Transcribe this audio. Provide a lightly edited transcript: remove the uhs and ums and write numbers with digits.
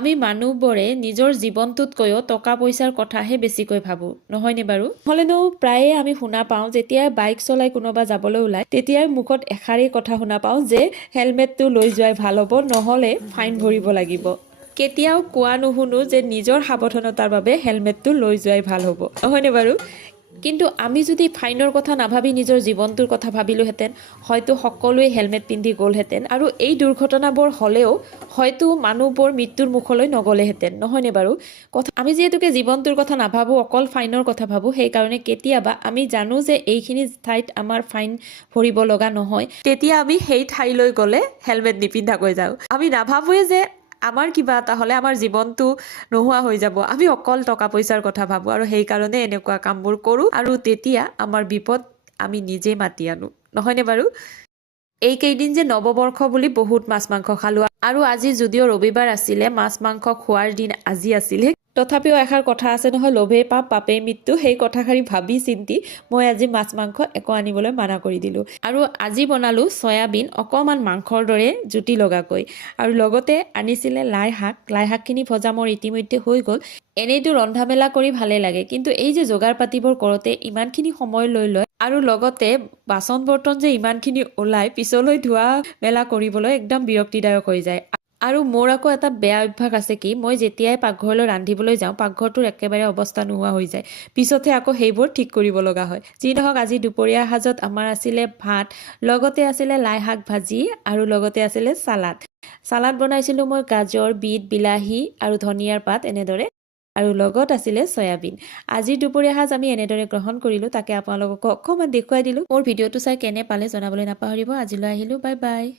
আমি মানুহবোৰে নিজৰ জীৱনটোতকৈও টকা পইচাৰ কথাহে বেছিকৈ ভাবোঁ নহয়নে বাৰু হ'লেনো প্ৰায়ে আমি শুনা পাওঁ যেতিয়া বাইক চলাই কোনোবা যাবলৈ ওলায় তেতিয়াই মুখত এষাৰেই কথা শুনা পাওঁ যে হেলমেটটো লৈ যোৱাই ভাল হ'ব নহ'লে ফাইন ভৰিব লাগিব কেতিয়াও কোৱা নুশুনো যে নিজৰ সাৱধানতাৰ বাবে হেলমেটটো লৈ যোৱাই ভাল হ'ব নহয়নে বাৰু কিন্তু আমি যদি ফাইনৰ কথা নাভাবি নিজৰ জীৱনটোৰ কথা ভাবিলোহেঁতেন হয়তো সকলোৱে হেলমেট পিন্ধি গ'লহেঁতেন আৰু এই দুৰ্ঘটনাবোৰ হ'লেও হয়তো মানুহবোৰ মৃত্যুৰ মুখলৈ নগ'লেহেঁতেন নহয়নে বাৰু কথা আমি যিহেতুকে জীৱনটোৰ কথা নাভাবোঁ অকল ফাইনৰ কথা ভাবোঁ সেইকাৰণে কেতিয়াবা আমি জানো যে এইখিনি ঠাইত আমাৰ ফাইন ভৰিব লগা নহয় তেতিয়া আমি সেই ঠাইলৈ গ'লে হেলমেট নিপিন্ধাকৈ যাওঁ আমি নাভাবোঁৱে যে আমাৰ কিবা এটা হ'লে আমাৰ জীৱনটো নোহোৱা হৈ যাব আমি অকল টকা পইচাৰ কথা ভাবোঁ আৰু সেইকাৰণে এনেকুৱা কামবোৰ কৰোঁ আৰু তেতিয়া আমাৰ বিপদ আমি নিজে মাতি আনো নহয়নে বাৰু এইকেইদিন যে নৱবৰ্ষ বুলি বহুত মাছ মাংস খালোঁ আৰু আজি যদিও ৰবিবাৰ আছিলে মাছ মাংস খোৱাৰ দিন আজি আছিলে তথাপিও এষাৰ কথা আছে নহয় লোভে পাপ পাপেই মৃত্যু সেই কথাষাৰি ভাবি চিন্তি মই আজি মাছ মাংস একো আনিবলৈ মানা কৰি দিলোঁ আৰু আজি বনালোঁ চয়াবিন অকণমান মাংসৰ দৰে জুতি লগাকৈ আৰু লগতে আনিছিলে লাই শাকখিনি ভজা মোৰ ইতিমধ্যে হৈ গ'ল এনেইতো ৰন্ধা মেলা কৰি ভালে লাগে কিন্তু এই যে যোগাৰ পাতিবোৰ কৰোঁতে ইমানখিনি সময় লৈ লয় আৰু লগতে বাচন বৰ্তন যে ইমানখিনি ওলাই পিছলৈ ধোৱা মেলা কৰিবলৈ একদম বিৰক্তিদায়ক হৈ যায় আৰু মোৰ আকৌ এটা বেয়া অভ্যাস আছে কি মই যেতিয়াই পাকঘৰলৈ ৰান্ধিবলৈ যাওঁ পাকঘৰটোৰ একেবাৰে অৱস্থা নোহোৱা হৈ যায় পিছতহে আকৌ সেইবোৰ ঠিক কৰিব লগা হয় যি নহওক আজি দুপৰীয়া সাজত আমাৰ আছিলে ভাত লগতে আছিলে লাই শাক ভাজি আৰু লগতে আছিলে চালাড বনাইছিলোঁ মই গাজৰ বিট বিলাহী আৰু ধনিয়াৰ পাত এনেদৰে আৰু লগত আছিলে চয়াবিন আজিৰ দুপৰীয়া সাজ আমি এনেদৰে গ্ৰহণ কৰিলোঁ তাকে আপোনালোকক অকণমান দেখুৱাই দিলোঁ মোৰ ভিডিঅ'টো চাই কেনে পালে জনাবলৈ নাপাহৰিব আজিলৈ আহিলোঁ বাই বাই